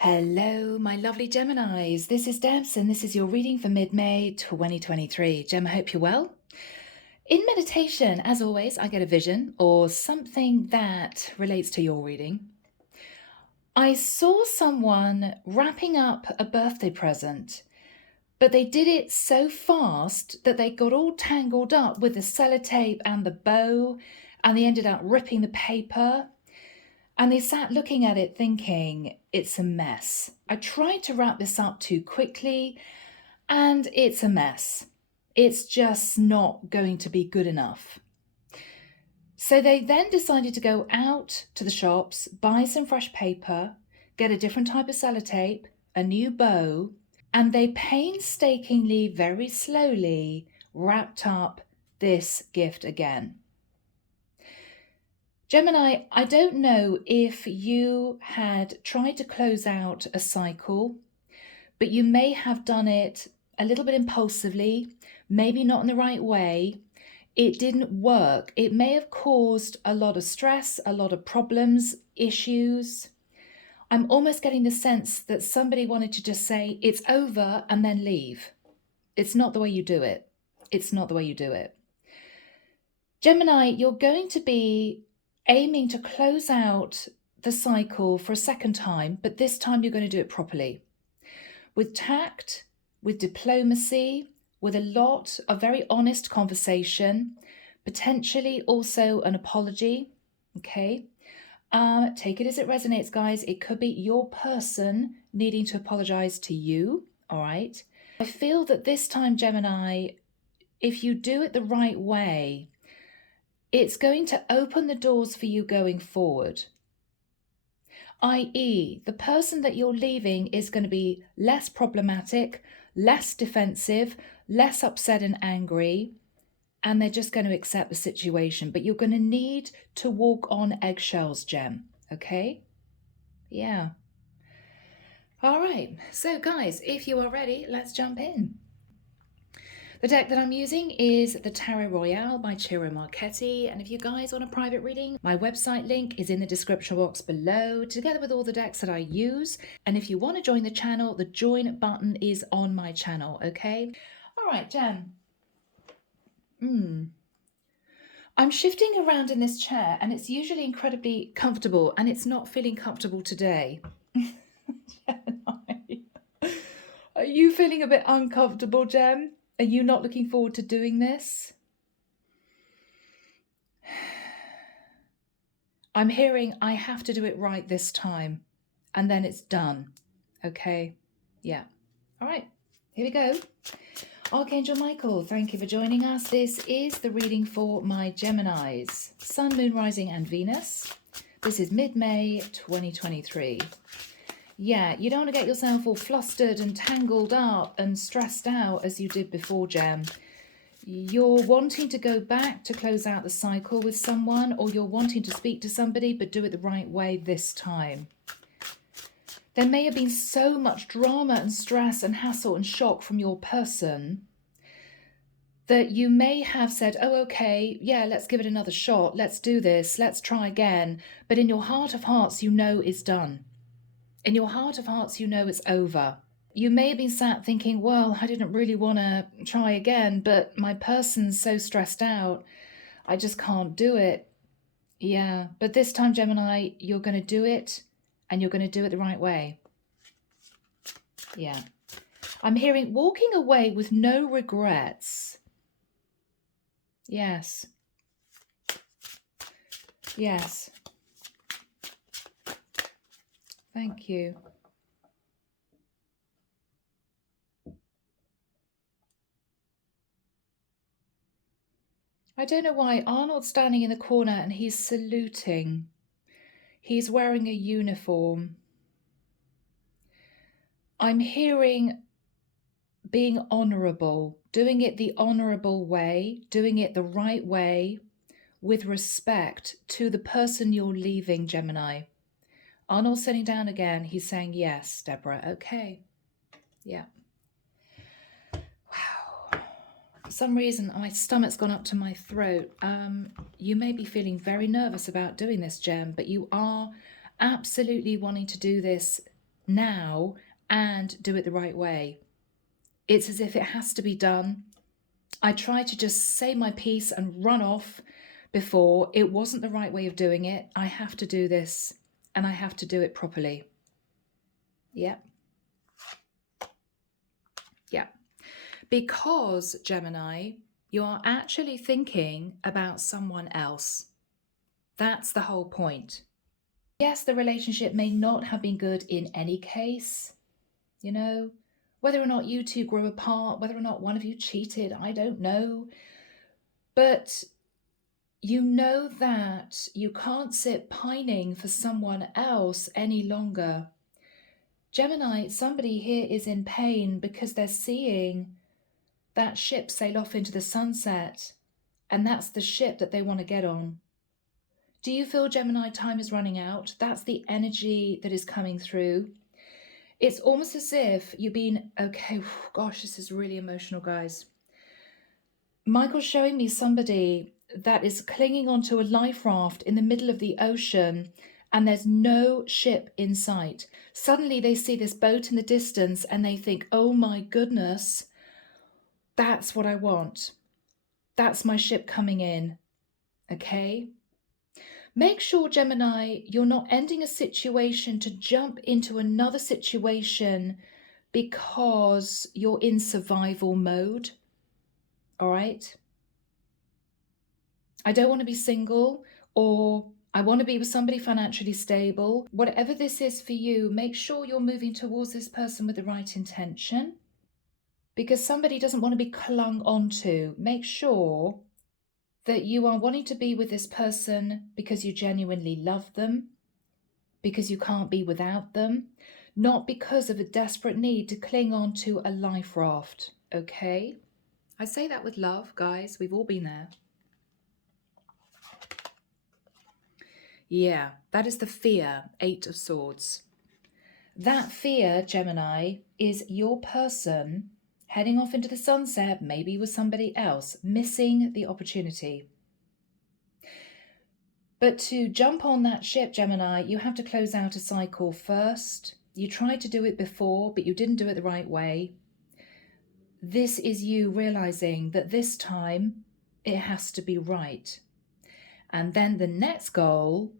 Hello, my lovely Geminis. This is Debs, and this is your reading for mid-May 2023. Gem, I hope you're well. In meditation, as always, I get a vision or something that relates to your reading. I saw someone wrapping up a birthday present, but they did it so fast that they got all tangled up with the sellotape and the bow, and they ended up ripping the paper. And they sat looking at it thinking, it's a mess. I tried to wrap this up too quickly and it's a mess. It's just not going to be good enough. So they then decided to go out to the shops, buy some fresh paper, get a different type of sellotape, a new bow, and they painstakingly, very slowly wrapped up this gift again. Gemini, I don't know if you had tried to close out a cycle, but you may have done it a little bit impulsively, maybe not in the right way. It didn't work. It may have caused a lot of stress, a lot of problems, issues. I'm almost getting the sense that somebody wanted to just say, it's over and then leave. It's not the way you do it. It's not the way you do it. Gemini, you're going to be aiming to close out the cycle for a second time, but this time you're going to do it properly. With tact, with diplomacy, with a lot of very honest conversation, potentially also an apology, okay? Take it as it resonates, guys. It could be your person needing to apologize to you, all right? I feel that this time, Gemini, if you do it the right way, it's going to open the doors for you going forward. i.e., the person that you're leaving is going to be less problematic, less defensive, less upset and angry, and they're just going to accept the situation. But you're going to need to walk on eggshells, Gem, okay? Yeah. All right, so guys, if you are ready, let's jump in. The deck that I'm using is the Tarot Royale by Ciro Marchetti, and if you guys want a private reading, my website link is in the description box below, together with all the decks that I use. And if you want to join the channel, the join button is on my channel, okay? All right, Jen. I'm shifting around in this chair, and it's usually incredibly comfortable, and it's not feeling comfortable today. Are you feeling a bit uncomfortable, Jem? Are you not looking forward to doing this? I'm hearing I have to do it right this time, and then it's done. Okay? Yeah. All right, here we go. Archangel Michael, thank you for joining us. This is the reading for my Geminis, Sun, Moon, Rising, and Venus. This is mid-May 2023. Yeah, you don't want to get yourself all flustered and tangled up and stressed out as you did before, Gem. You're wanting to go back to close out the cycle with someone, or you're wanting to speak to somebody, but do it the right way this time. There may have been so much drama and stress and hassle and shock from your person that you may have said, oh, okay, yeah, let's give it another shot. Let's do this. Let's try again. But in your heart of hearts, you know it's done. In your heart of hearts, you know it's over. You may have been sat thinking, well, I didn't really want to try again, but my person's so stressed out, I just can't do it. Yeah, but this time, Gemini, you're going to do it, and you're going to do it the right way. Yeah. I'm hearing walking away with no regrets. Yes. Yes. Thank you. I don't know why Arnold's standing in the corner and he's saluting. He's wearing a uniform. I'm hearing being honourable, doing it the honourable way, doing it the right way, with respect to the person you're leaving, Gemini. Arnold's sitting down again. He's saying, yes, Deborah, okay. Yeah. Wow. For some reason, my stomach's gone up to my throat. You may be feeling very nervous about doing this, Gem, but you are absolutely wanting to do this now and do it the right way. It's as if it has to be done. I tried to just say my piece and run off before. It wasn't the right way of doing it. I have to do this, and I have to do it properly. Yeah. Yeah. Because, Gemini, you are actually thinking about someone else. That's the whole point. Yes, the relationship may not have been good in any case, you know, whether or not you two grew apart, whether or not one of you cheated, I don't know. But you know that you can't sit pining for someone else any longer. Gemini, somebody here is in pain because they're seeing that ship sail off into the sunset, and that's the ship that they want to get on. Do you feel, Gemini, time is running out? That's the energy that is coming through. It's almost as if you've been, okay, gosh, this is really emotional, guys. Michael's showing me somebody that is clinging onto a life raft in the middle of the ocean, and there's no ship in sight. Suddenly they see this boat in the distance and they think, oh my goodness, that's what I want. That's my ship coming in. Okay? Make sure, Gemini, you're not ending a situation to jump into another situation because you're in survival mode. All right? I don't want to be single, or I want to be with somebody financially stable. Whatever this is for you, make sure you're moving towards this person with the right intention, because somebody doesn't want to be clung onto. Make sure that you are wanting to be with this person because you genuinely love them, because you can't be without them, not because of a desperate need to cling on to a life raft, okay? I say that with love, guys. We've all been there. Yeah, that is the fear, 8 of Swords. That fear, Gemini, is your person heading off into the sunset, maybe with somebody else, missing the opportunity. But to jump on that ship, Gemini, you have to close out a cycle first. You tried to do it before, but you didn't do it the right way. This is you realizing that this time it has to be right. And then the next goal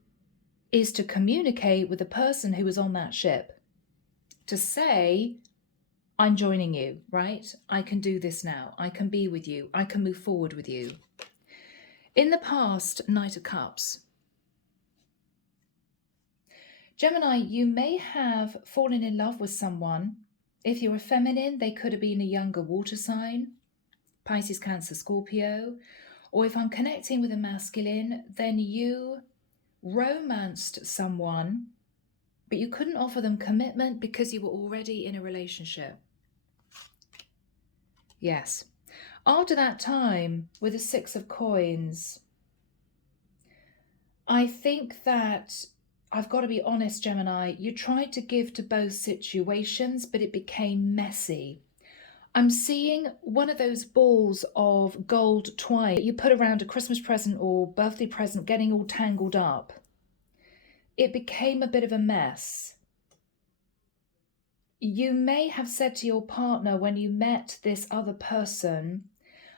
is to communicate with the person who is on that ship, to say, I'm joining you, right? I can do this now. I can be with you. I can move forward with you. In the past, Knight of Cups. Gemini, you may have fallen in love with someone. If you're a feminine, they could have been a younger water sign, Pisces, Cancer, Scorpio. Or if I'm connecting with a masculine, then you romanced someone, but you couldn't offer them commitment because you were already in a relationship. Yes. After that time, with the 6 of Coins, I think that I've got to be honest, Gemini, you tried to give to both situations, but it became messy. I'm seeing one of those balls of gold twine that you put around a Christmas present or birthday present getting all tangled up. It became a bit of a mess. You may have said to your partner when you met this other person,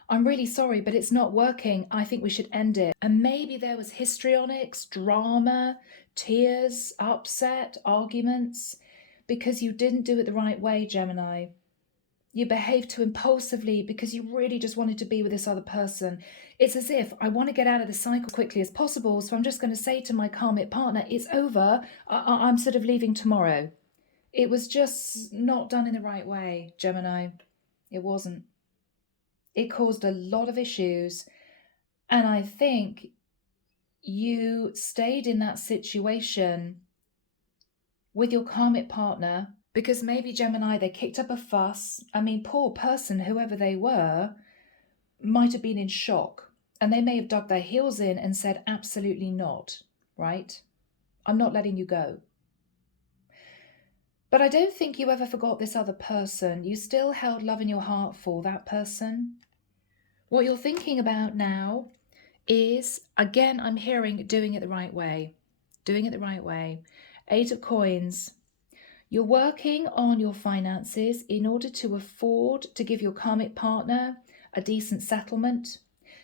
I'm really sorry, but it's not working. I think we should end it. And maybe there was histrionics, drama, tears, upset, arguments, because you didn't do it the right way, Gemini. You behaved too impulsively because you really just wanted to be with this other person. It's as if I want to get out of the cycle quickly as possible, so I'm just going to say to my karmic partner, it's over. I'm sort of leaving tomorrow. It was just not done in the right way, Gemini. It wasn't. It caused a lot of issues. And I think you stayed in that situation with your karmic partner because maybe, Gemini, they kicked up a fuss. I mean, poor person, whoever they were, might have been in shock. And they may have dug their heels in and said, absolutely not, right? I'm not letting you go. But I don't think you ever forgot this other person. You still held love in your heart for that person. What you're thinking about now is, again, I'm hearing doing it the right way. Doing it the right way. 8 of Coins. You're working on your finances in order to afford to give your karmic partner a decent settlement.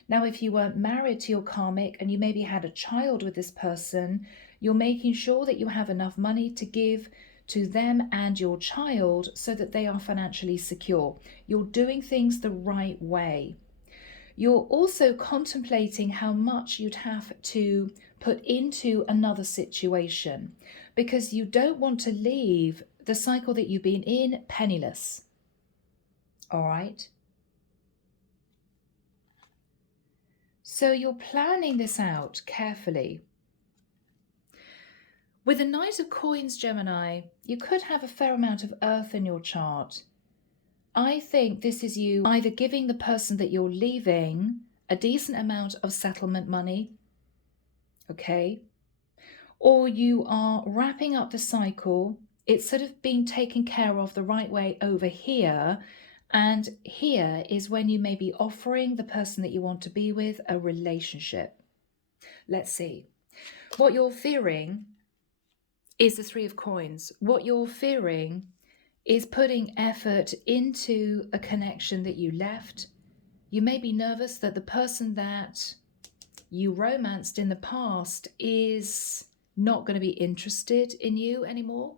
Now, if you weren't married to your karmic and you maybe had a child with this person, you're making sure that you have enough money to give to them and your child so that they are financially secure. You're doing things the right way. You're also contemplating how much you'd have to put into another situation because you don't want to leave the cycle that you've been in penniless. All right? So you're planning this out carefully. With the Knight of Coins, Gemini, you could have a fair amount of earth in your chart. I think this is you either giving the person that you're leaving a decent amount of settlement money, okay, or you are wrapping up the cycle. It's sort of being taken care of the right way over here, and here is when you may be offering the person that you want to be with a relationship. Let's see. What you're fearing is the Three of Coins. What you're fearing is putting effort into a connection that you left. You may be nervous that the person that you romanced in the past is not going to be interested in you anymore.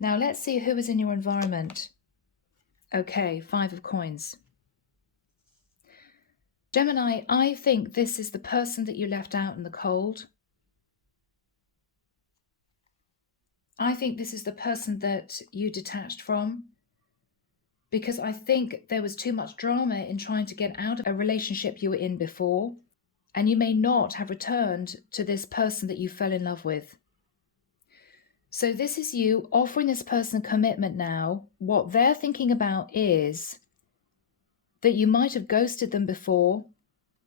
Now let's see who is in your environment. Okay, Five of Coins. Gemini, I think this is the person that you left out in the cold. I think this is the person that you detached from, because I think there was too much drama in trying to get out of a relationship you were in before, and you may not have returned to this person that you fell in love with. So this is you offering this person commitment now. What they're thinking about is that you might have ghosted them before,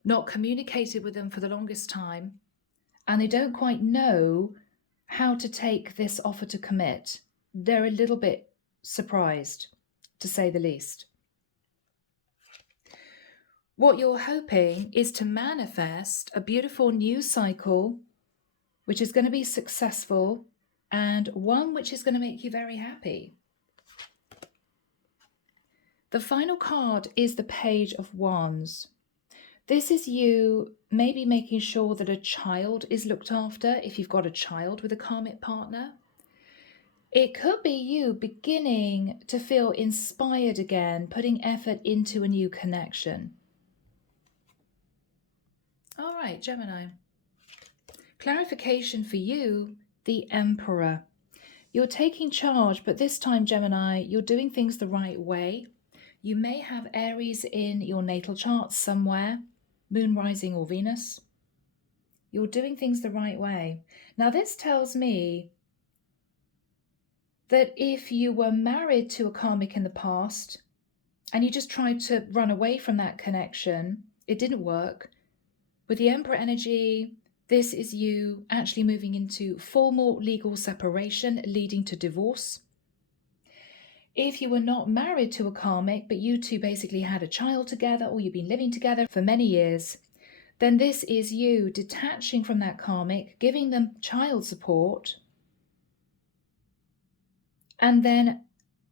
not communicated with them for the longest time, and they don't quite know how to take this offer to commit. They're a little bit surprised, to say the least. What you're hoping is to manifest a beautiful new cycle, which is going to be successful and one which is going to make you very happy. The final card is the Page of Wands. This is you maybe making sure that a child is looked after if you've got a child with a karmic partner. It could be you beginning to feel inspired again, putting effort into a new connection. All right, Gemini. Clarification for you, the Emperor. You're taking charge, but this time, Gemini, you're doing things the right way. You may have Aries in your natal chart somewhere, Moon, Rising, or Venus. You're doing things the right way. Now, this tells me that if you were married to a karmic in the past and you just tried to run away from that connection, it didn't work. With the Emperor energy, this is you actually moving into formal legal separation, leading to divorce. If you were not married to a karmic, but you two basically had a child together, or you've been living together for many years, then this is you detaching from that karmic, giving them child support, and then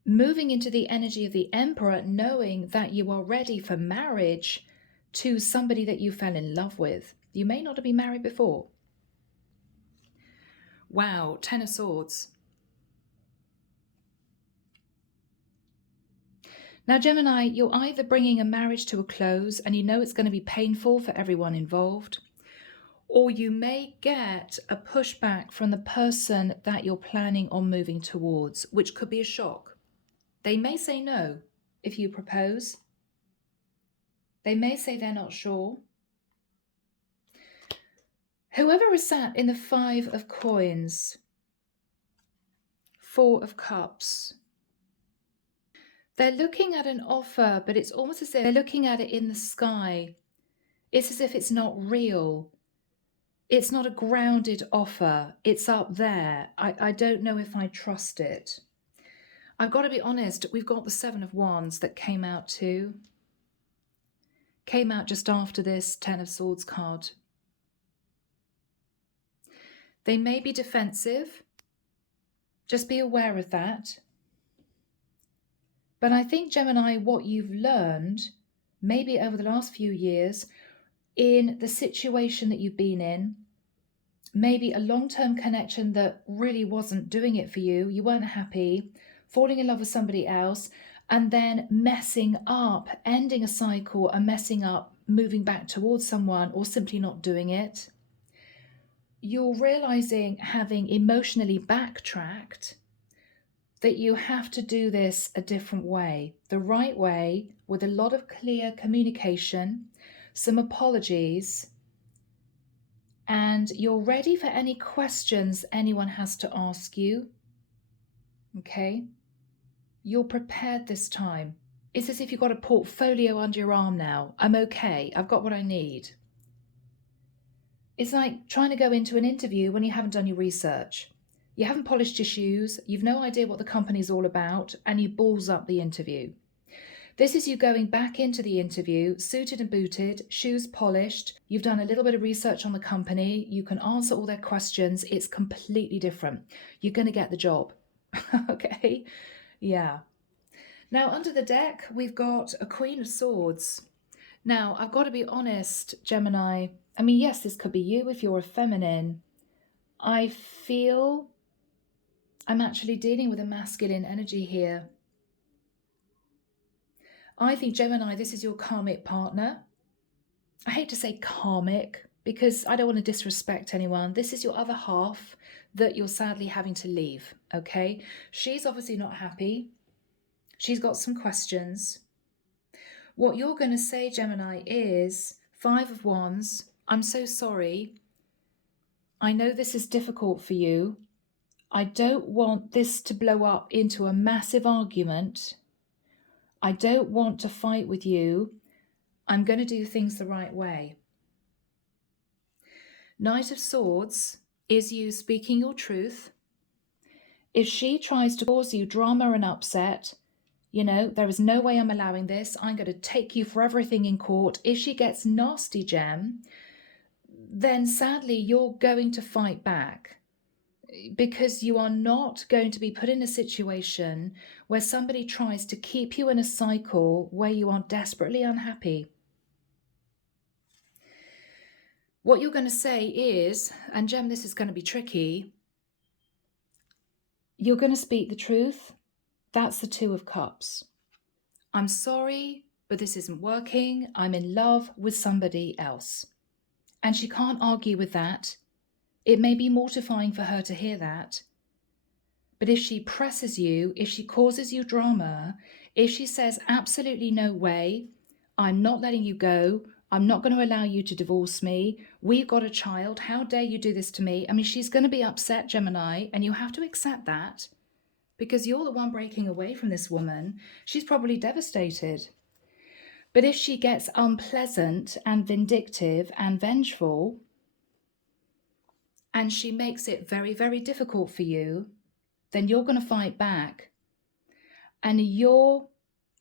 moving into the energy of the Emperor, knowing that you are ready for marriage to somebody that you fell in love with. You may not have been married before. Wow, Ten of Swords. Now, Gemini, you're either bringing a marriage to a close and you know it's going to be painful for everyone involved, or you may get a pushback from the person that you're planning on moving towards, which could be a shock. They may say no if you propose. They may say they're not sure. Whoever is sat in the Five of Coins, Four of Cups, they're looking at an offer, but it's almost as if they're looking at it in the sky. It's as if it's not real. It's not a grounded offer. It's up there. I don't know if I trust it. I've got to be honest, we've got the Seven of Wands that came out too. Came out just after this Ten of Swords card. They may be defensive. Just be aware of that. But I think, Gemini, what you've learned, maybe over the last few years, in the situation that you've been in, maybe a long-term connection that really wasn't doing it for you, you weren't happy, falling in love with somebody else, and then messing up, ending a cycle and messing up, moving back towards someone, or simply not doing it. You're realizing, having emotionally backtracked, that you have to do this a different way, the right way, with a lot of clear communication, some apologies, and you're ready for any questions anyone has to ask you. Okay? You're prepared this time. It's as if you've got a portfolio under your arm now. I'm okay. I've got what I need. It's like trying to go into an interview when you haven't done your research. You haven't polished your shoes, you've no idea what the company's all about, and you balls up the interview. This is you going back into the interview, suited and booted, shoes polished, you've done a little bit of research on the company, you can answer all their questions, it's completely different. You're going to get the job. Okay? Yeah. Now, under the deck, we've got a Queen of Swords. Now, I've got to be honest, Gemini. I mean, yes, this could be you if you're a feminine. I feel I'm actually dealing with a masculine energy here. I think, Gemini, this is your karmic partner. I hate to say karmic because I don't want to disrespect anyone. This is your other half that you're sadly having to leave, okay? She's obviously not happy. She's got some questions. What you're going to say, Gemini, is 5 of Wands. I'm so sorry. I know this is difficult for you. I don't want this to blow up into a massive argument. I don't want to fight with you. I'm going to do things the right way. Knight of Swords is you speaking your truth. If she tries to cause you drama and upset, you know, there is no way I'm allowing this. I'm going to take you for everything in court. If she gets nasty, Gem, then sadly you're going to fight back, because you are not going to be put in a situation where somebody tries to keep you in a cycle where you are desperately unhappy. What you're going to say is, and Gem, this is going to be tricky, you're going to speak the truth. That's the 2 of Cups. I'm sorry, but this isn't working. I'm in love with somebody else. And she can't argue with that. It may be mortifying for her to hear that. But if she presses you, if she causes you drama, if she says absolutely no way, I'm not letting you go, I'm not going to allow you to divorce me, we've got a child, how dare you do this to me? I mean, she's going to be upset, Gemini, and you have to accept that, because you're the one breaking away from this woman. She's probably devastated. But if she gets unpleasant and vindictive and vengeful, and she makes it very, very difficult for you, then you're going to fight back. And your,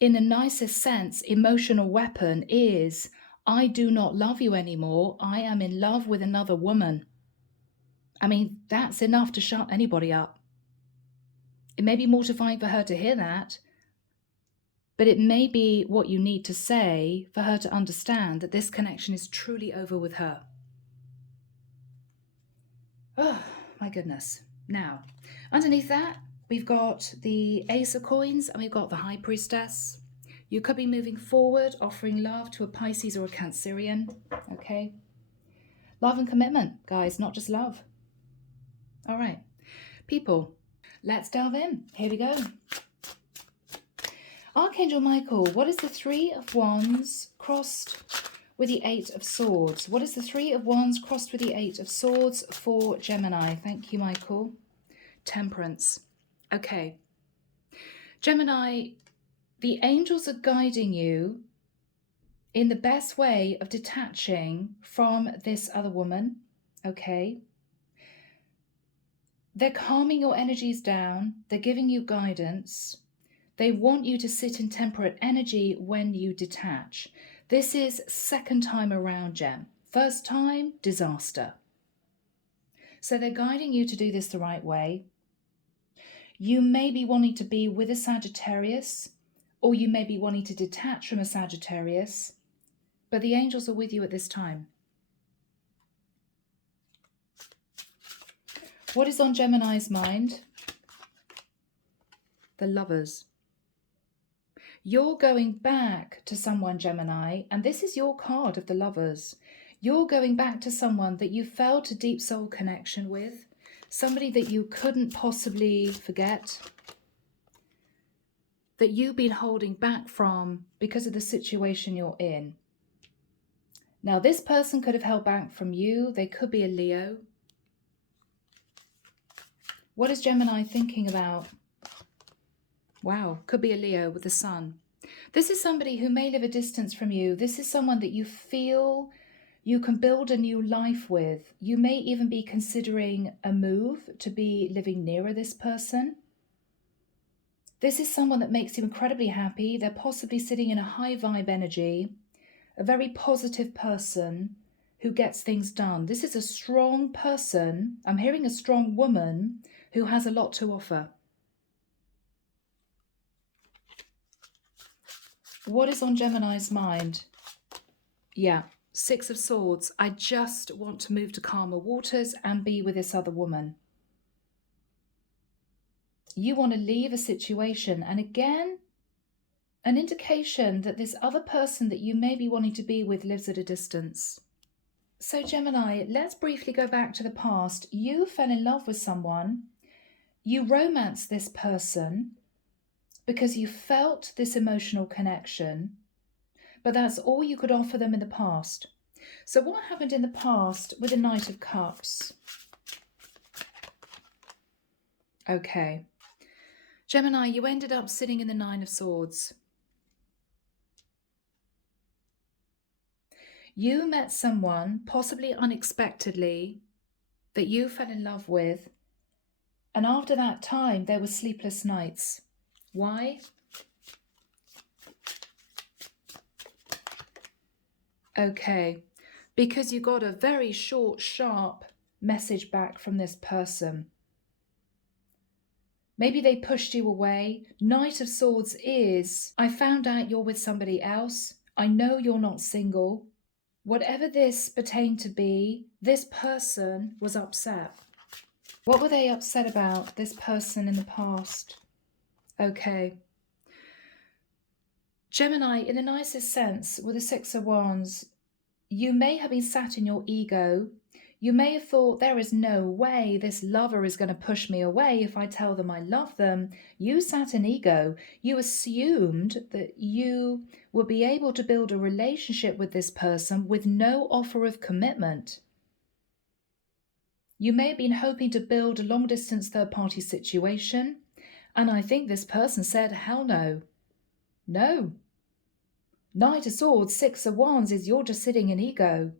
in the nicest sense, emotional weapon is, I do not love you anymore. I am in love with another woman. I mean, that's enough to shut anybody up. It may be mortifying for her to hear that, but it may be what you need to say for her to understand that this connection is truly over with her. Oh, my goodness. Now, underneath that, we've got the Ace of Coins and we've got the High Priestess. You could be moving forward, offering love to a Pisces or a Cancerian, okay? Love and commitment, guys, not just love. All right, people, let's delve in. Here we go. Archangel Michael, what is the 3 of Wands crossed with the 8 of Swords? What is the 3 of Wands crossed with the 8 of Swords for Gemini? Thank you, Michael. Temperance. Okay. Gemini, the angels are guiding you in the best way of detaching from this other woman, okay? They're calming your energies down. They're giving you guidance. They want you to sit in temperate energy when you detach. This is second time around, Gem. First time, disaster. So they're guiding you to do this the right way. You may be wanting to be with a Sagittarius, or you may be wanting to detach from a Sagittarius, but the angels are with you at this time. What is on Gemini's mind? The Lovers. You're going back to someone, Gemini, and this is your card of the Lovers. You're going back to someone that you felt a deep soul connection with, somebody that you couldn't possibly forget, that you've been holding back from because of the situation you're in. Now, this person could have held back from you. They could be a Leo. What is Gemini thinking about? Wow, could be a Leo with the sun. This is somebody who may live a distance from you. This is someone that you feel you can build a new life with. You may even be considering a move to be living nearer this person. This is someone that makes you incredibly happy. They're possibly sitting in a high vibe energy, a very positive person who gets things done. This is a strong person. I'm hearing a strong woman who has a lot to offer. What is on Gemini's mind? Yeah, Six of Swords. I just want to move to calmer waters and be with this other woman. You want to leave a situation, and again, an indication that this other person that you may be wanting to be with lives at a distance. So Gemini, let's briefly go back to the past. You fell in love with someone. You romanced this person because you felt this emotional connection, but that's all you could offer them in the past. So what happened in the past with the Knight of Cups? Okay. Gemini, you ended up sitting in the Nine of Swords. You met someone, possibly unexpectedly, that you fell in love with, and after that time, there were sleepless nights. Why? Okay, because you got a very short, sharp message back from this person. Maybe they pushed you away. Knight of Swords is, I found out you're with somebody else. I know you're not single. Whatever this pertained to be, this person was upset. What were they upset about, this person in the past? Okay. Gemini, in the nicest sense, with the Six of Wands, you may have been sat in your ego. You may have thought, there is no way this lover is going to push me away if I tell them I love them. You sat in ego. You assumed that you would be able to build a relationship with this person with no offer of commitment. You may have been hoping to build a long-distance third-party situation, and I think this person said, hell no. No. Knight of Swords, Six of Wands is you're just sitting in ego.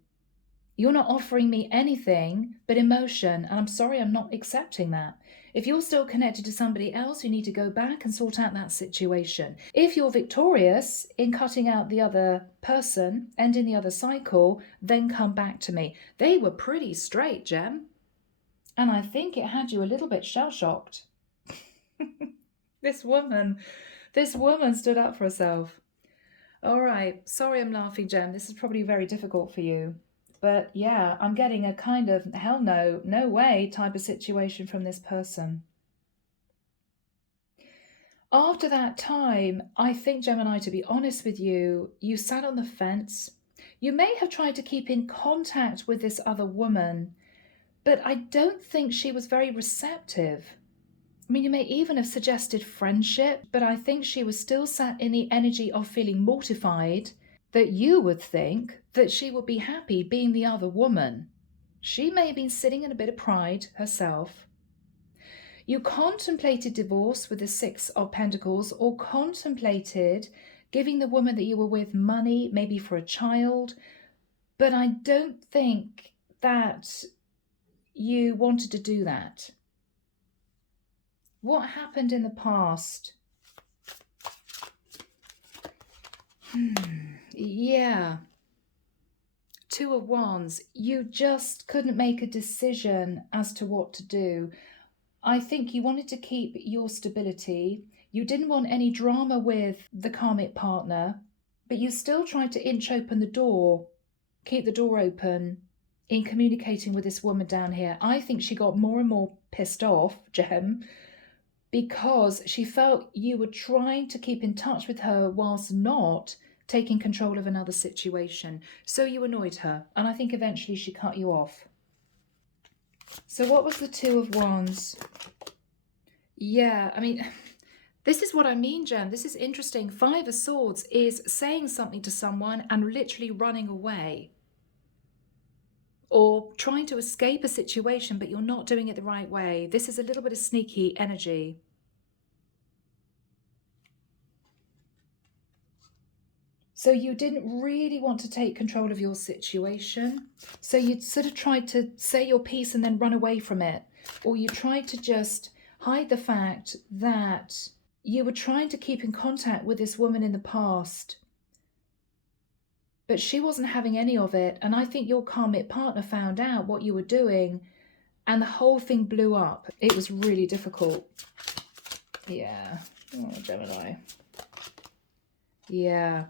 You're not offering me anything but emotion, and I'm sorry, I'm not accepting that. If you're still connected to somebody else, you need to go back and sort out that situation. If you're victorious in cutting out the other person, ending the other cycle, then come back to me. They were pretty straight, Gem. And I think it had you a little bit shell-shocked. This woman stood up for herself. All right, sorry I'm laughing, Gem. This is probably very difficult for you. But yeah, I'm getting a kind of hell no, no way type of situation from this person. After that time, I think, Gemini, to be honest with you, you sat on the fence. You may have tried to keep in contact with this other woman, but I don't think she was very receptive. I mean, you may even have suggested friendship, but I think she was still sat in the energy of feeling mortified that you would think that she would be happy being the other woman. She may have been sitting in a bit of pride herself. You contemplated divorce with the Six of Pentacles, or contemplated giving the woman that you were with money, maybe for a child, but I don't think that you wanted to do that. What happened in the past? Yeah. Two of Wands. You just couldn't make a decision as to what to do. I think you wanted to keep your stability. You didn't want any drama with the karmic partner, but you still tried to inch open the door, keep the door open in communicating with this woman down here. I think she got more and more pissed off, Gem, because she felt you were trying to keep in touch with her whilst not taking control of another situation. So you annoyed her, and I think eventually she cut you off. So what was the Two of Wands? Yeah, I mean, this is what I mean, Jem. This is interesting. Five of Swords is saying something to someone and literally running away. Or trying to escape a situation, but you're not doing it the right way. This is a little bit of sneaky energy. So you didn't really want to take control of your situation. So you sort of tried to say your piece and then run away from it. Or you tried to just hide the fact that you were trying to keep in contact with this woman in the past, but she wasn't having any of it. And I think your karmic partner found out what you were doing and the whole thing blew up. It was really difficult. Yeah. Oh, Gemini. Yeah.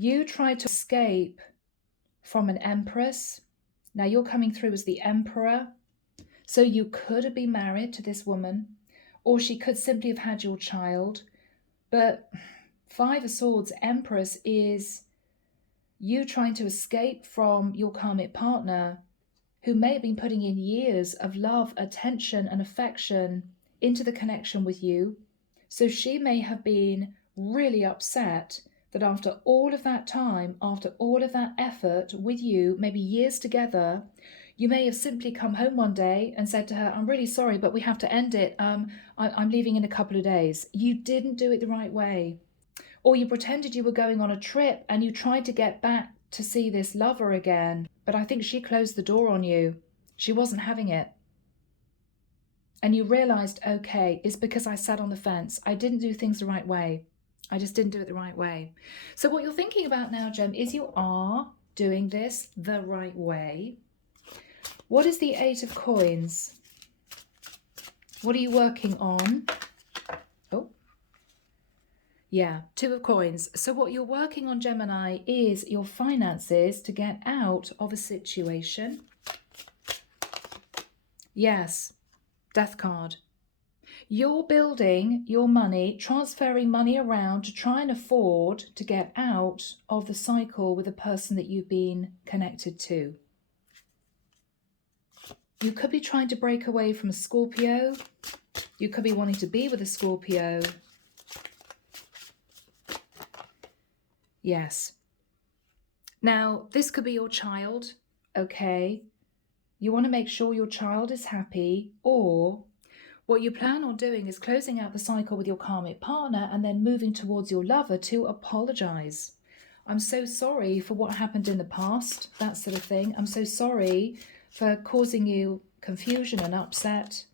You tried to escape from an Empress. Now you're coming through as the Emperor. So you could have been married to this woman, or she could simply have had your child. But Five of Swords, Empress, is you trying to escape from your karmic partner who may have been putting in years of love, attention, and affection into the connection with you. So she may have been really upset that after all of that time, after all of that effort with you, maybe years together, you may have simply come home one day and said to her, I'm really sorry, but we have to end it. I'm leaving in a couple of days. You didn't do it the right way. Or you pretended you were going on a trip and you tried to get back to see this lover again. But I think she closed the door on you. She wasn't having it. And you realized, okay, it's because I sat on the fence. I didn't do things the right way. I just didn't do it the right way. So what you're thinking about now, Gem, is you are doing this the right way. What is the Eight of Coins? What are you working on? Oh, yeah, Two of Coins. So what you're working on, Gemini, is your finances to get out of a situation. Yes, Death card. You're building your money, transferring money around to try and afford to get out of the cycle with a person that you've been connected to. You could be trying to break away from a Scorpio. You could be wanting to be with a Scorpio. Yes. Now, this could be your child, okay? You want to make sure your child is happy, or what you plan on doing is closing out the cycle with your karmic partner and then moving towards your lover to apologize. I'm so sorry for what happened in the past, that sort of thing. I'm so sorry for causing you confusion and upset.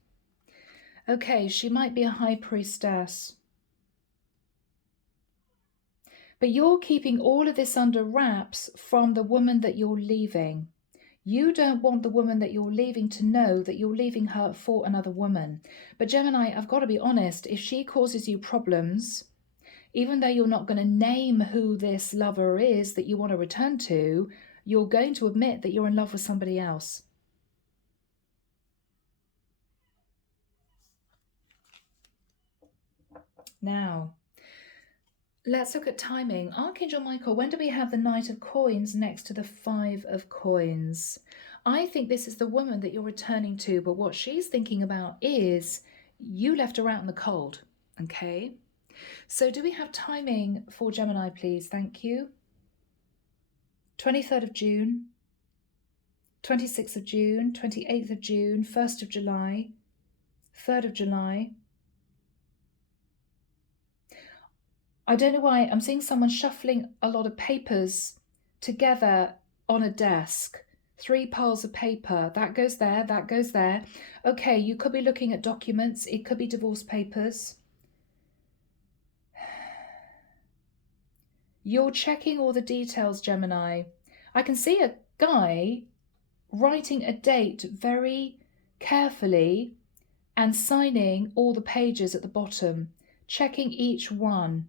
Okay, she might be a high priestess. But you're keeping all of this under wraps from the woman that you're leaving. You don't want the woman that you're leaving to know that you're leaving her for another woman. But Gemini, I've got to be honest, if she causes you problems, even though you're not going to name who this lover is that you want to return to, you're going to admit that you're in love with somebody else. Now, let's look at timing. Archangel Michael, when do we have the Knight of Coins next to the Five of Coins? I think this is the woman that you're returning to, but what she's thinking about is you left her out in the cold, okay? So do we have timing for Gemini, please? Thank you. 23rd of June, 26th of June, 28th of June, 1st of July, 3rd of July. I don't know why, I'm seeing someone shuffling a lot of papers together on a desk. 3 piles of paper. That goes there, that goes there. Okay, you could be looking at documents. It could be divorce papers. You're checking all the details, Gemini. I can see a guy writing a date very carefully and signing all the pages at the bottom, checking each one.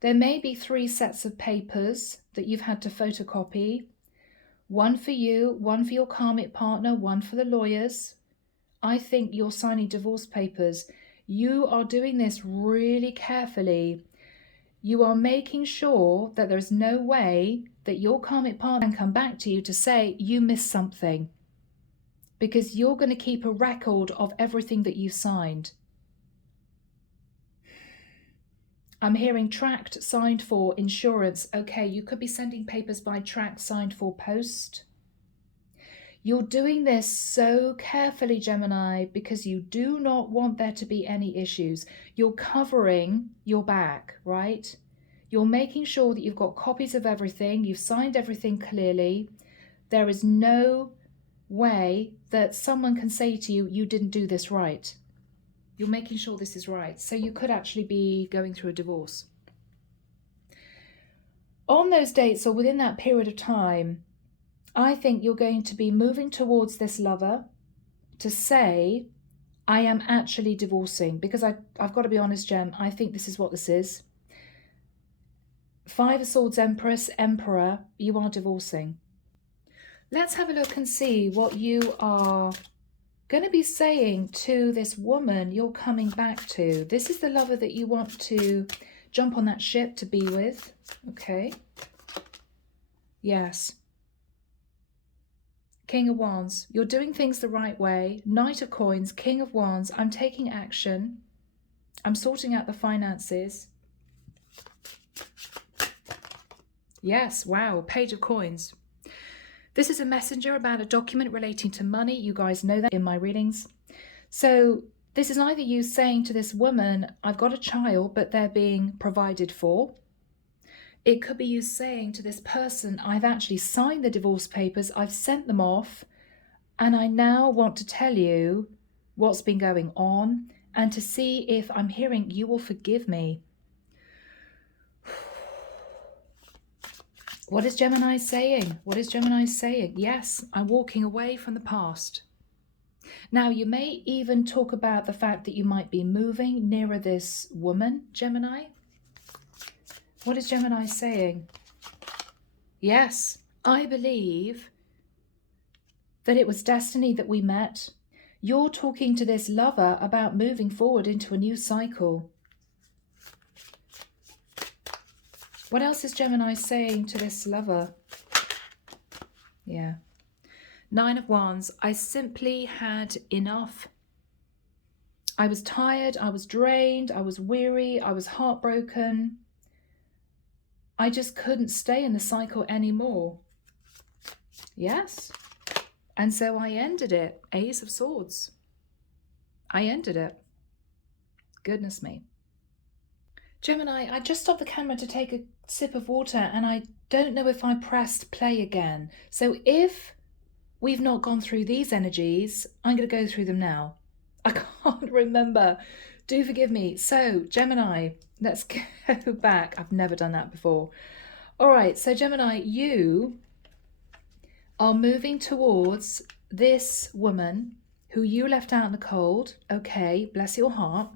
There may be 3 sets of papers that you've had to photocopy. One for you, one for your karmic partner, one for the lawyers. I think you're signing divorce papers. You are doing this really carefully. You are making sure that there's no way that your karmic partner can come back to you to say you missed something, because you're going to keep a record of everything that you signed. I'm hearing tract signed for, insurance. Okay, you could be sending papers by tract signed for post. You're doing this so carefully, Gemini, because you do not want there to be any issues. You're covering your back, right? You're making sure that you've got copies of everything. You've signed everything clearly. There is no way that someone can say to you, you didn't do this right. You're making sure this is right. So you could actually be going through a divorce. On those dates or within that period of time, I think you're going to be moving towards this lover to say, I am actually divorcing. Because I've got to be honest, Gem, I think this is what this is. 5 of Swords, Empress, Emperor, you are divorcing. Let's have a look and see what you are going to be saying to this woman you're coming back to. This is the lover that you want to jump on that ship to be with. Okay. Yes. King of Wands. You're doing things the right way. Knight of Coins, King of Wands. I'm taking action. I'm sorting out the finances. Yes. Wow. Page of Coins. This is a messenger about a document relating to money. You guys know that in my readings. So this is either you saying to this woman, I've got a child, but they're being provided for. It could be you saying to this person, I've actually signed the divorce papers, I've sent them off, and I now want to tell you what's been going on and to see if I'm hearing you will forgive me. What is Gemini saying? What is Gemini saying? Yes, I'm walking away from the past. Now, you may even talk about the fact that you might be moving nearer this woman, Gemini. What is Gemini saying? Yes, I believe that it was destiny that we met. You're talking to this lover about moving forward into a new cycle. What else is Gemini saying to this lover? Yeah. 9 of Wands. I simply had enough. I was tired. I was drained. I was weary. I was heartbroken. I just couldn't stay in the cycle anymore. Yes. And so I ended it. Ace of Swords. I ended it. Goodness me. Gemini, I just stopped the camera to take a sip of water and I don't know if I pressed play again. So if we've not gone through these energies, I'm going to go through them now. I can't remember. Do forgive me. So Gemini, let's go back. I've never done that before. All right. So Gemini, you are moving towards this woman who you left out in the cold. Okay. Bless your heart.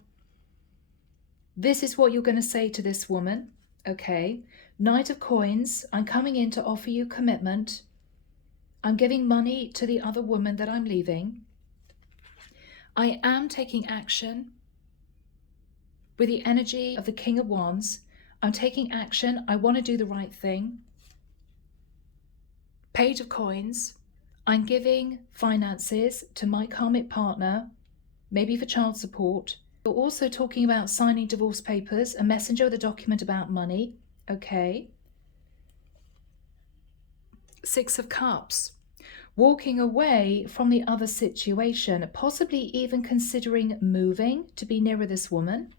This is what you're going to say to this woman. Okay. Knight of Coins. I'm coming in to offer you commitment. I'm giving money to the other woman that I'm leaving. I am taking action with the energy of the King of Wands. I'm taking action. I want to do the right thing. Page of Coins. I'm giving finances to my karmic partner, maybe for child support. You're also talking about signing divorce papers, a messenger with a document about money. Okay. 6 of Cups. Walking away from the other situation, possibly even considering moving to be nearer this woman.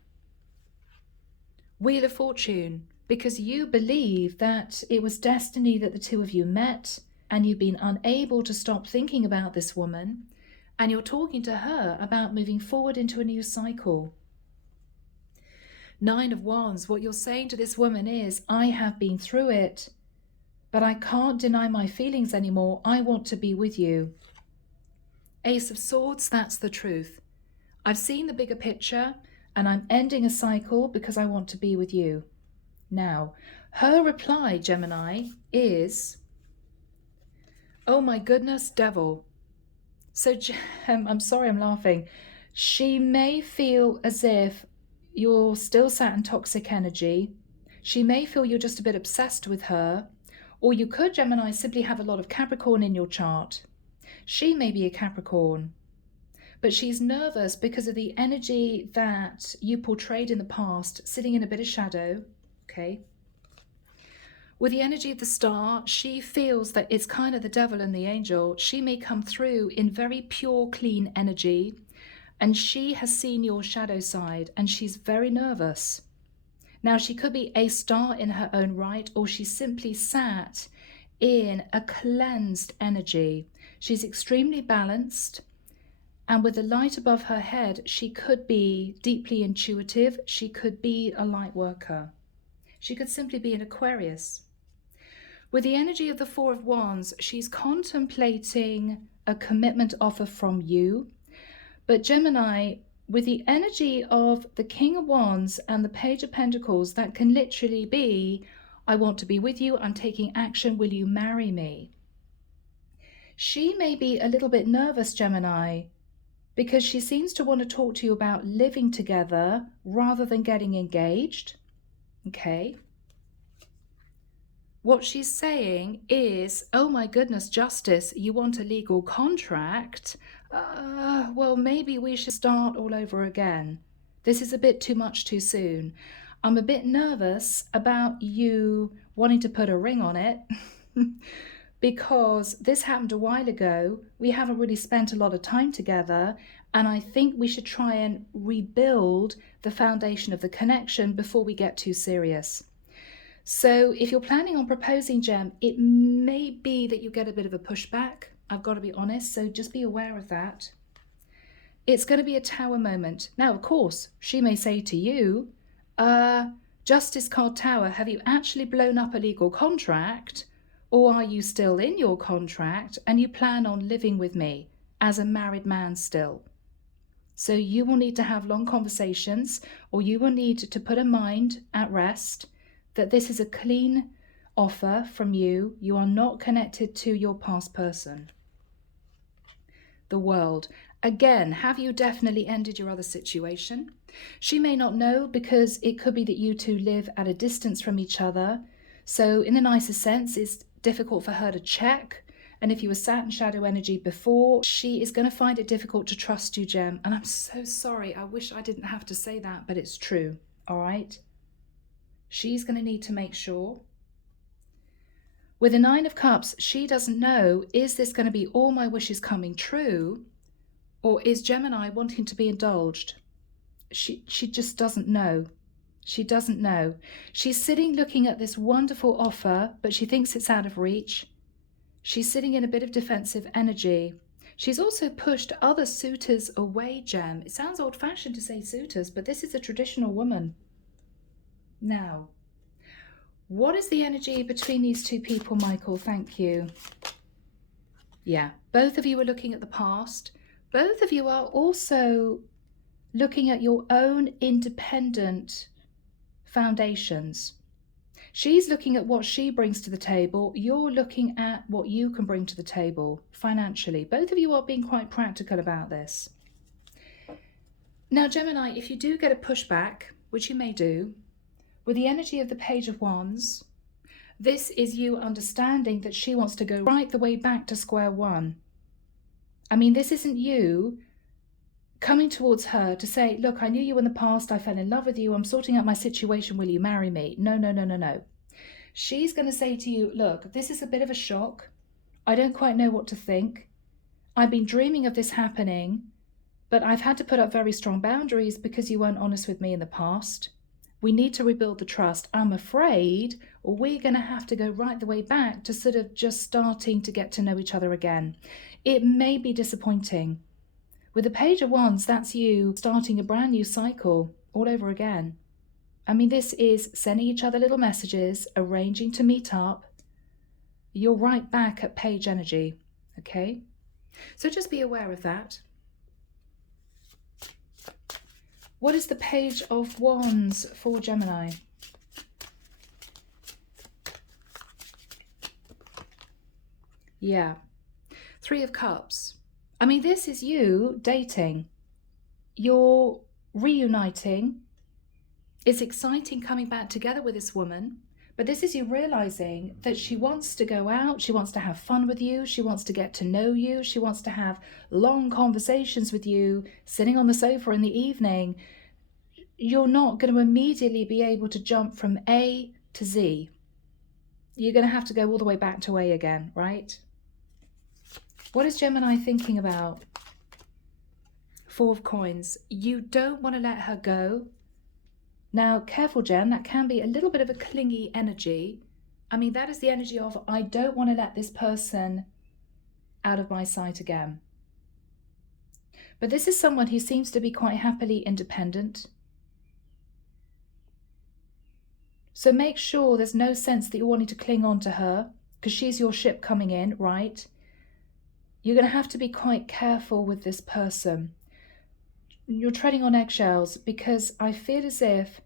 Wheel of Fortune, because you believe that it was destiny that the two of you met and you've been unable to stop thinking about this woman. And you're talking to her about moving forward into a new cycle. 9 of Wands. What you're saying to this woman is, I have been through it. but I can't deny my feelings anymore. I want to be with you. Ace of Swords, that's the truth. I've seen the bigger picture and I'm ending a cycle because I want to be with you. Now, her reply, Gemini, is, oh my goodness, devil. So, I'm sorry, I'm laughing. She may feel as if you're still sat in toxic energy. She may feel you're just a bit obsessed with her. Or you could, Gemini, simply have a lot of Capricorn in your chart. She may be a Capricorn, but she's nervous because of the energy that you portrayed in the past, sitting in a bit of shadow, okay? With the energy of the star, she feels that it's kind of the devil and the angel. She may come through in very pure, clean energy, and she has seen your shadow side, and she's very nervous. Now, she could be a star in her own right, or she simply sat in a cleansed energy. She's extremely balanced, and with the light above her head, she could be deeply intuitive. She could be a light worker. She could simply be an Aquarius. With the energy of the Four of Wands, she's contemplating a commitment offer from you. But Gemini, with the energy of the King of Wands and the Page of Pentacles, that can literally be, I want to be with you, I'm taking action, will you marry me? She may be a little bit nervous, Gemini, because she seems to want to talk to you about living together rather than getting engaged. Okay. What she's saying is, oh my goodness, Justice, you want a legal contract? Well, maybe we should start all over again. This is a bit too much too soon. I'm a bit nervous about you wanting to put a ring on it because this happened a while ago. We haven't really spent a lot of time together, and I think we should try and rebuild the foundation of the connection before we get too serious. So if you're planning on proposing, Gem, it may be that you get a bit of a pushback. I've got to be honest, so just be aware of that. It's going to be a tower moment. Now, of course, she may say to you, Justice card Tower, have you actually blown up a legal contract? Or are you still in your contract and you plan on living with me as a married man still? So you will need to have long conversations, or you will need to put a mind at rest that this is a clean offer from you. You are not connected to your past person. The World. Again, have you definitely ended your other situation? She may not know, because it could be that you two live at a distance from each other. So in the nicest sense, it's difficult for her to check. And if you were sat in shadow energy before, she is going to find it difficult to trust you, Gem. And I'm so sorry. I wish I didn't have to say that, but it's true. All right? She's going to need to make sure. With the Nine of Cups, she doesn't know, is this going to be all my wishes coming true? Or is Gemini wanting to be indulged? She just doesn't know. She doesn't know. She's sitting looking at this wonderful offer, but she thinks it's out of reach. She's sitting in a bit of defensive energy. She's also pushed other suitors away, Gem. It sounds old-fashioned to say suitors, but this is a traditional woman. Now, what is the energy between these two people, Michael? Thank you. Yeah, both of you are looking at the past. Both of you are also looking at your own independent foundations. She's looking at what she brings to the table. You're looking at what you can bring to the table financially. Both of you are being quite practical about this. Now, Gemini, if you do get a pushback, which you may do, with the energy of the Page of Wands, this is you understanding that she wants to go right the way back to square one. I mean, this isn't you coming towards her to say, look, I knew you in the past, I fell in love with you, I'm sorting out my situation, will you marry me? No, no, no, no, no. She's going to say to you, look, this is a bit of a shock. I don't quite know what to think. I've been dreaming of this happening, but I've had to put up very strong boundaries because you weren't honest with me in the past. We need to rebuild the trust. I'm afraid we're going to have to go right the way back to sort of just starting to get to know each other again. It may be disappointing. With the Page of Wands, that's you starting a brand new cycle all over again. I mean, this is sending each other little messages, arranging to meet up, you're right back at page energy, okay? So just be aware of that. What is the Page of Wands for Gemini? Yeah, Three of Cups. I mean, this is you dating. You're reuniting. It's exciting coming back together with this woman. But this is you realizing that she wants to go out, she wants to have fun with you, she wants to get to know you, she wants to have long conversations with you, sitting on the sofa in the evening. You're not going to immediately be able to jump from A to Z. You're going to have to go all the way back to A again, right? What is Gemini thinking about? Four of Coins. You don't want to let her go. Now, careful, Gem, that can be a little bit of a clingy energy. I mean, that is the energy of, I don't want to let this person out of my sight again. But this is someone who seems to be quite happily independent. So make sure there's no sense that you're wanting to cling on to her, because she's your ship coming in, right? You're going to have to be quite careful with this person. You're treading on eggshells, because I feel as if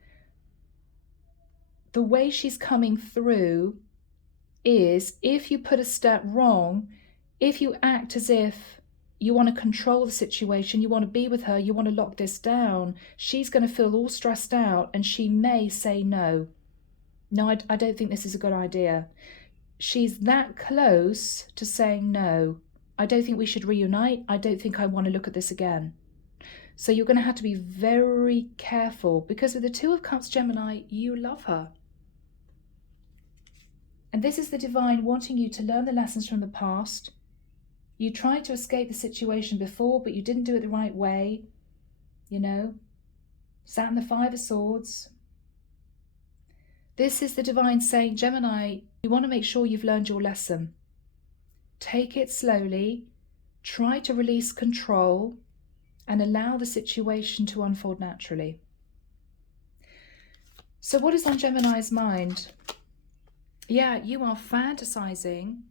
the way she's coming through is, if you put a step wrong, if you act as if you want to control the situation, you want to be with her, you want to lock this down, she's going to feel all stressed out and she may say no. No, I don't think this is a good idea. She's that close to saying no. I don't think we should reunite. I don't think I want to look at this again. So you're going to have to be very careful, because with the Two of Cups, Gemini, you love her. And this is the divine wanting you to learn the lessons from the past. You tried to escape the situation before, but you didn't do it the right way. You know, sat in the Five of Swords. This is the divine saying, Gemini, you want to make sure you've learned your lesson. Take it slowly. Try to release control and allow the situation to unfold naturally. So what is on Gemini's mind? Yeah, you are fantasizing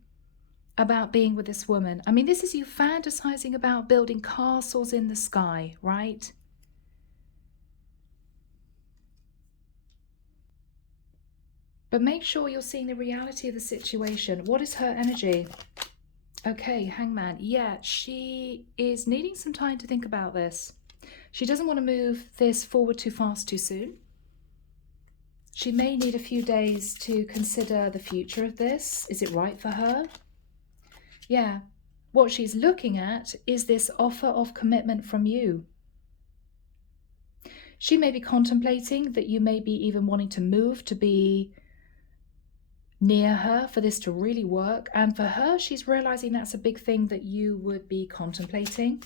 about being with this woman. I mean, this is you fantasizing about building castles in the sky, right? But make sure you're seeing the reality of the situation. What is her energy? Okay, Hangman. Yeah, she is needing some time to think about this. She doesn't want to move this forward too fast too soon. She may need a few days to consider the future of this. Is it right for her? Yeah. What she's looking at is this offer of commitment from you. She may be contemplating that you may be even wanting to move to be near her for this to really work. And for her, she's realizing that's a big thing that you would be contemplating.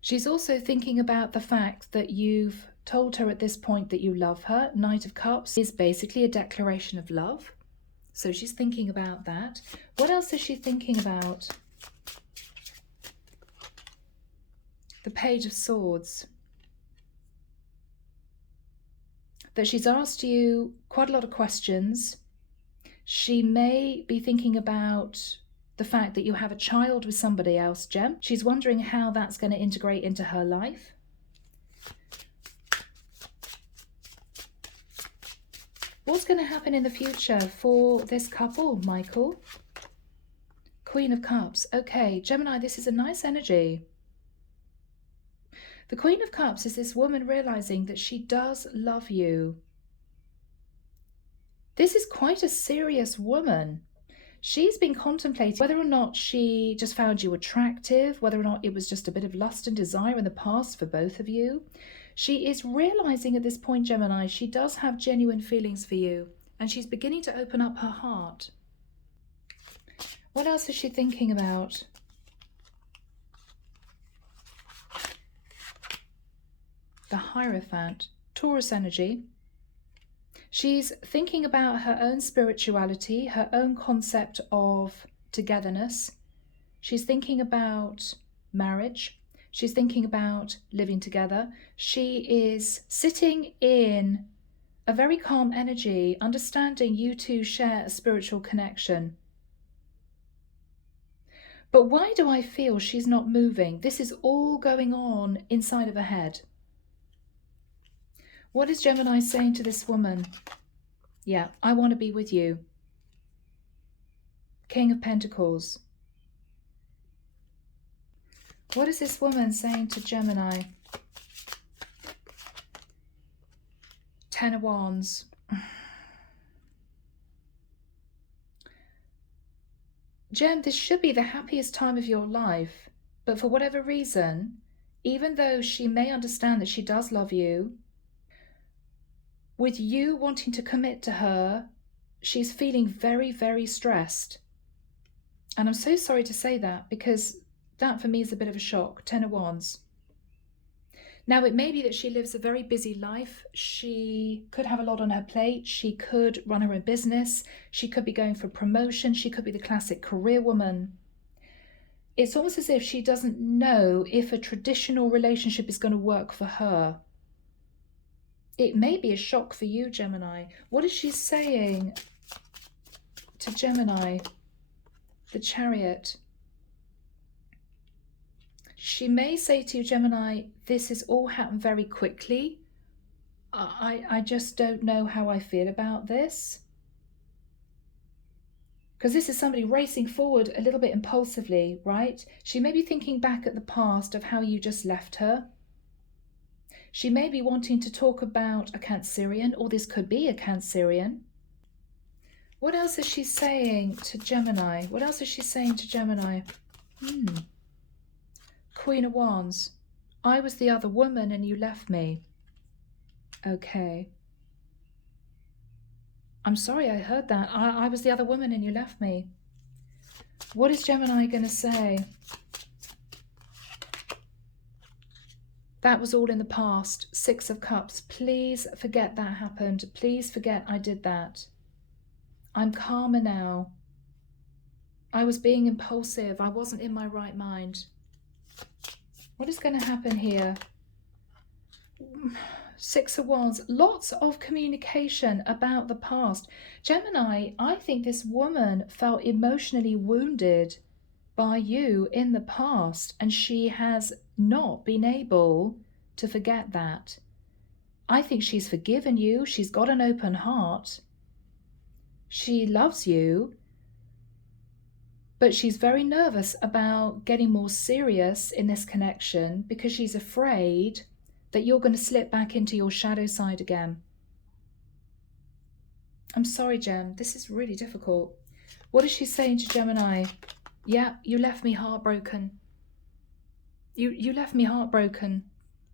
She's also thinking about the fact that you've told her at this point that you love her. Knight of Cups is basically a declaration of love. So she's thinking about that. What else is she thinking about? The Page of Swords. That she's asked you quite a lot of questions. She may be thinking about the fact that you have a child with somebody else, Gem. She's wondering how that's going to integrate into her life. What's going to happen in the future for this couple, Michael? Queen of Cups. Okay, Gemini, this is a nice energy. The Queen of Cups is this woman realizing that she does love you. This is quite a serious woman. She's been contemplating whether or not she just found you attractive, whether or not it was just a bit of lust and desire in the past for both of you. She is realizing at this point, Gemini, she does have genuine feelings for you, and she's beginning to open up her heart. What else is she thinking about? The Hierophant, Taurus energy. She's thinking about her own spirituality, her own concept of togetherness. She's thinking about marriage. She's thinking about living together. She is sitting in a very calm energy, understanding you two share a spiritual connection. But why do I feel she's not moving? This is all going on inside of her head. What is Gemini saying to this woman? Yeah, I want to be with you. King of Pentacles. What is this woman saying to Gemini? Ten of Wands. Gem, this should be the happiest time of your life, but for whatever reason, even though she may understand that she does love you, with you wanting to commit to her, she's feeling very, very stressed. And I'm so sorry to say that, because that for me is a bit of a shock. Ten of Wands. Now, it may be that she lives a very busy life. She could have a lot on her plate. She could run her own business. She could be going for promotion. She could be the classic career woman. It's almost as if she doesn't know if a traditional relationship is going to work for her. It may be a shock for you, Gemini. What is she saying to Gemini? The Chariot. She may say to you, Gemini, this has all happened very quickly. I just don't know how I feel about this. Because this is somebody racing forward a little bit impulsively, right? She may be thinking back at the past of how you just left her. She may be wanting to talk about a Cancerian, or this could be a Cancerian. What else is she saying to Gemini? What else is she saying to Gemini? Queen of Wands. I was the other woman and you left me. Okay. I'm sorry I heard that. I was the other woman and you left me. What is Gemini going to say? That was all in the past. Six of Cups. Please forget that happened. Please forget I did that. I'm calmer now. I was being impulsive. I wasn't in my right mind. What is going to happen here? Six of Wands. Lots of communication about the past. Gemini, I think this woman felt emotionally wounded by you in the past, and she has not been able to forget that. I think she's forgiven you. She's got an open heart. She loves you. But she's very nervous about getting more serious in this connection because she's afraid that you're going to slip back into your shadow side again. I'm sorry, Gem. This is really difficult. What is she saying to Gemini? Yeah, you left me heartbroken. You left me heartbroken.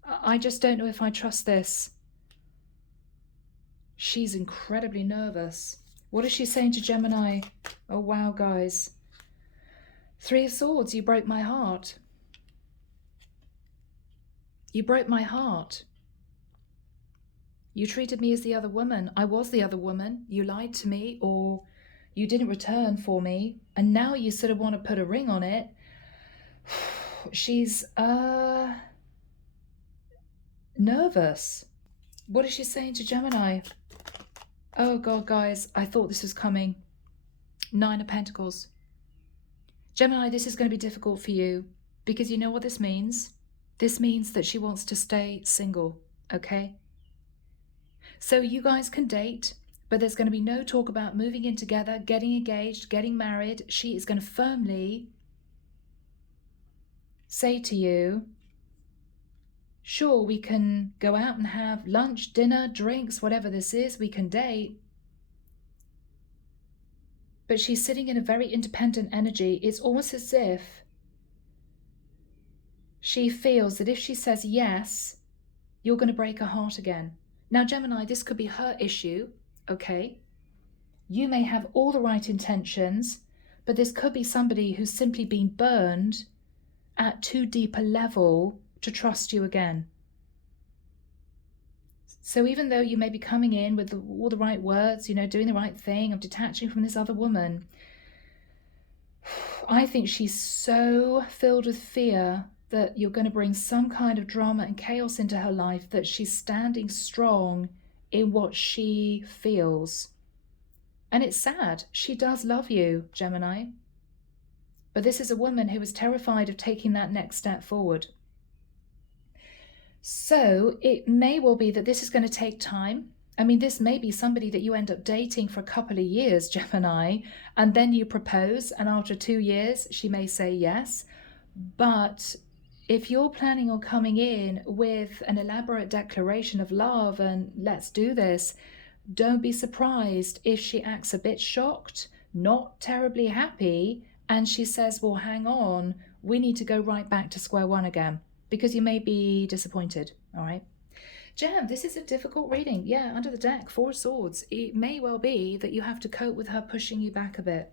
I just don't know if I trust this. She's incredibly nervous. What is she saying to Gemini? Oh, wow, guys. Three of Swords, you broke my heart. You broke my heart. You treated me as the other woman. I was the other woman. You lied to me, or you didn't return for me. And now you sort of want to put a ring on it. She's nervous. What is she saying to Gemini? Oh God, guys, I thought this was coming. Nine of Pentacles. Gemini, this is going to be difficult for you because you know what this means? This means that she wants to stay single, okay? So you guys can date, but there's going to be no talk about moving in together, getting engaged, getting married. She is going to firmly say to you, sure, we can go out and have lunch, dinner, drinks, whatever this is, we can date. But she's sitting in a very independent energy. It's almost as if she feels that if she says yes, you're going to break her heart again. Now, Gemini, this could be her issue, okay? You may have all the right intentions, but this could be somebody who's simply been burned at too deep a level to trust you again. So even though you may be coming in with all the right words, you know, doing the right thing, of detaching from this other woman, I think she's so filled with fear that you're going to bring some kind of drama and chaos into her life that she's standing strong in what she feels. And it's sad. She does love you, Gemini. But this is a woman who is terrified of taking that next step forward. So it may well be that this is going to take time. I mean, this may be somebody that you end up dating for a couple of years, Gemini, and then you propose, and after 2 years, she may say yes. But if you're planning on coming in with an elaborate declaration of love and let's do this, don't be surprised if she acts a bit shocked, not terribly happy, and she says, well, hang on, we need to go right back to square one again, because you may be disappointed, all right? Gem, this is a difficult reading. Yeah, under the deck, 4 swords. It may well be that you have to cope with her pushing you back a bit.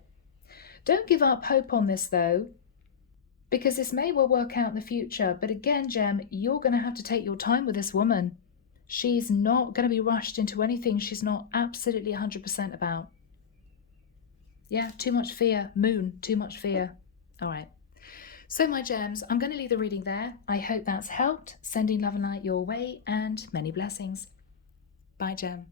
Don't give up hope on this, though, because this may well work out in the future. But again, Gem, you're going to have to take your time with this woman. She's not going to be rushed into anything she's not absolutely 100% about. Yeah, too much fear. Moon, too much fear. All right. So my gems, I'm going to leave the reading there. I hope that's helped. Sending love and light your way and many blessings. Bye, Gem.